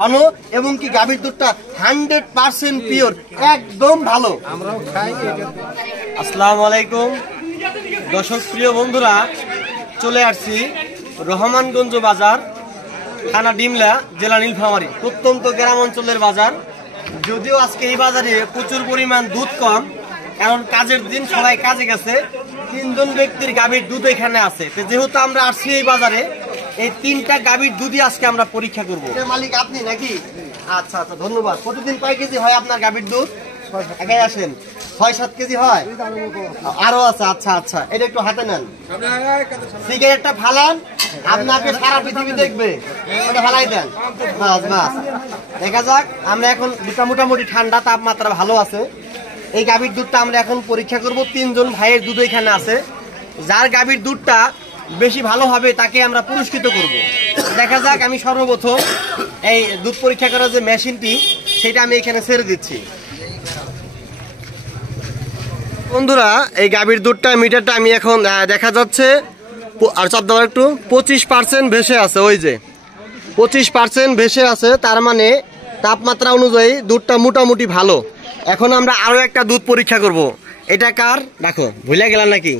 ঘন এবং কি গাভীর দুধটা 100% পিওর, একদম ভালো। আসসালামু আলাইকুম দর্শক প্রিয় বন্ধুরা, চলে আসছি রহমানগঞ্জ বাজার, থানা ডিমলা, জেলা নীলফামারী, প্রত্যন্ত গ্রাম অঞ্চলের বাজার। যদিও আজকে এই বাজারে প্রচুর পরিমাণ দুধ কম, কারণ কাজের দিন, সবাই কাজে গেছে। 3 জন ব্যক্তির গাভীর দুধ এখানে আছে। যেহেতু আমরা আসছি এই বাজারে, এই 3টা গাভীর দুধই আজকে আমরা পরীক্ষা করব। মালিক আপনি নাকি? আচ্ছা আচ্ছা, ধন্যবাদ। প্রতিদিন কয় কেজি হয় আপনার গাভীর দুধ? একাই আসেন? 6-7 কেজি হয়? আরো আছে? আচ্ছা আচ্ছা, এটা একটু হাতে নেন, সিগারেটটা ফালান, আপনাকে সারা পৃথিবী দেখবে, ওটা ফালাই দেন। বাস বাস, দেখা যাক। আমরা এখন মোটামুটি ঠান্ডা, তাপমাত্রা ভালো আছে। এই গাভীর দুধটা আমরা এখন পরীক্ষা করব। 3 জন ভাইয়ের দুধ এখানে আছে। যার গাভীর দুধটা বেশি ভালো হবে তাকে আমরা পুরস্কৃত করব। দেখা যাক, আমি সর্বপ্রথম এই দুধ পরীক্ষা করার যে মেশিনটি, সেটা আমি এখানে ছেড়ে দিচ্ছি। বন্ধুরা, এই গাভীর দুধটা মিটারটা আমি এখন দেখা যাচ্ছে, আর চাপ দেওয়ার একটু, 25% ভেসে আছে। ওই যে 25% ভেসে আছে, তার মানে তাপমাত্রা অনুযায়ী দুধটা মোটামুটি ভালো। এখন আমরা আরো একটা দুধ পরীক্ষা করব। এটা কার? দেখো, ভুলে গেলাম নাকি?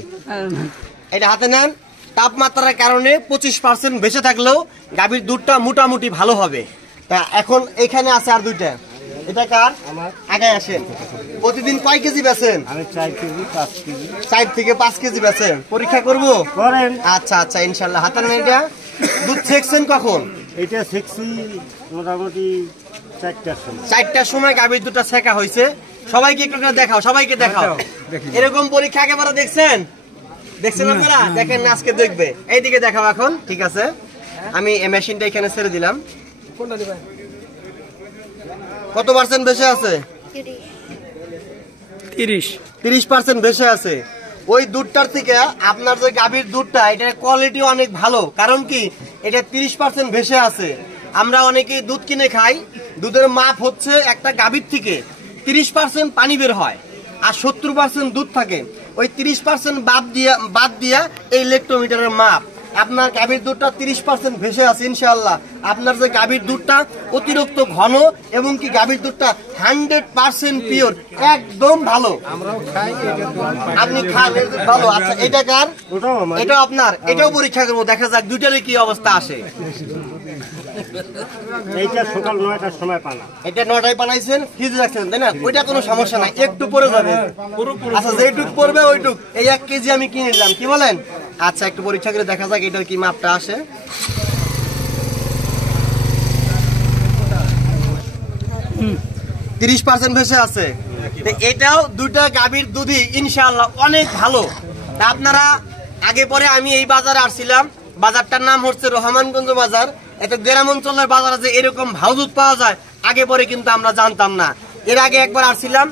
এটা হাতে নেন। তাপমাত্রার কারণে 25% ভেসে থাকলেও গাভীর দুধটা মোটামুটি ভালো হবে। তা এখন এখানে আছে আর 2টা। এটা কার? আগে আসেন। প্রতিদিন কয় কেজি বেচেন? আমি 4 কেজি 5 কেজি। 4 থেকে 5 কেজি বেচেন। পরীক্ষা করব? করেন। আচ্ছা আচ্ছা, ইনশাআল্লাহ। হাতে নেন। এটা দুধ ছেকছেন কখন? এটা ছেকছি মোটামুটি 4টার সময়। 4টার সময় গাভীর দুধটা ছেকা হয়েছে। সবাইকে একটু করে দেখাও, সবাইকে দেখাও। এরকম পরীক্ষা একেবারে দেখছেন? দেখছেন আপনারা? দেখেন না, আজকে দেখবে। এইদিকে দেখাও এখন। ঠিক আছে, আমি এই মেশিনটা এখানে ছেড়ে দিলাম। কত পার্সেন্ট বেশি আছে? 30% বেশি আছে। ওই দুধটার থেকে আপনার যে গাভীর দুধটা, এটার কোয়ালিটি অনেক ভালো। কারণ কি, এটা 30% ভেসে আছে। আমরা অনেকেই দুধ কিনে খাই, দুধের মাপ হচ্ছে একটা গাভীর থেকে 30% পানি বের হয় আর 70% দুধ থাকে। ওই 30% বাদ দিয়া এই ইলেকট্রোমিটারের মাপ। আপনার গাভীর দুধটা 30% ভেসে আছে। ইনশাআল্লাহ আপনার যে গাভীর দুধটা অতিরিক্ত ঘন এবং কি গাভীর দুধটা 100% পিওর, একদম ভালো। আপনি খান, ভালো। আচ্ছা, এটা কার? এটা আপনার। এটাও পরীক্ষা করবো, দেখা যাক দুইটারই কি অবস্থা আসে। এইটা সকাল 9টার সময় পানা। এটা 9টায় বানাইছেন, ফ্রিজে রাখছেন, তাই না? ওইটা কোনো সমস্যা নাই, একটু পরে যাবে। আচ্ছা, যেটুক পড়বে ওইটুক। এই 1 কেজি আমি কিনে নিলাম, কি বলেন? আচ্ছা, একটু পরীক্ষা করে দেখা যাক এটার কি মাপটা আসে। 30% ভেসে আছে। এটাও 2টা গাভীর দুধই ইনশাআল্লাহ অনেক ভালো। তা আপনারা আগে পরে, আমি এই বাজারে আসছিলাম, বাজারটার নাম হচ্ছে রহমানগঞ্জ বাজার। এটা গ্রাম অঞ্চলের বাজার আছে, এরকম ভালো দুধ পাওয়া যায় আগে পরে কিন্তু আমরা জানতাম না। এর আগে একবার আসছিলাম,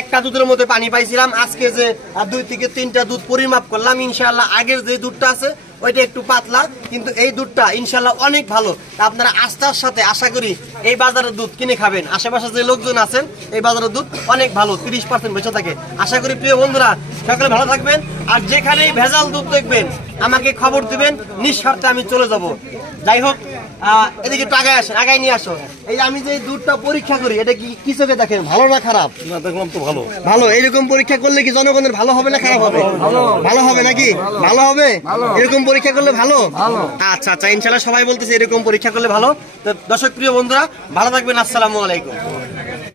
একটা দুধের মধ্যে পানি পাইছিলাম। আজকে যে 2 থেকে 3টা দুধ পরিমাপ করলাম, ইনশাআল্লাহ আগের যে দুধটা আছে ওইটা একটু পাতলা, কিন্তু এই দুধটা ইনশাআল্লাহ অনেক ভালো। আপনারা আস্থার সাথে আশা করি এই বাজারের দুধ কিনে খাবেন। আশেপাশে যে লোকজন আছেন, এই বাজারের দুধ অনেক ভালো, 30% বেঁচে থাকে। আশা করি প্রিয় বন্ধুরা সকলে ভালো থাকবেন। আর যেখানেই ভেজাল দুধ দেখবেন আমাকে খবর দিবেন, নিঃস্বার্থে আমি চলে যাব। যাই হোক, এদিকে একটু আগায় আসেন, আগায় নিয়ে আসো। এই যে আমি যে দুধটা পরীক্ষা করি, এটা কি চোখে দেখেন, ভালো না খারাপ? না, দেখলাম তো ভালো। ভালো। এরকম পরীক্ষা করলে কি জনগণের ভালো হবে না খারাপ হবে? ভালো হবে নাকি? ভালো হবে। এরকম পরীক্ষা করলে ভালো। আচ্ছা আচ্ছা, ইনশাআল্লাহ সবাই বলতেছে এরকম পরীক্ষা করলে ভালো। তো দর্শক প্রিয় বন্ধুরা, ভালো থাকবেন। আসসালামু আলাইকুম।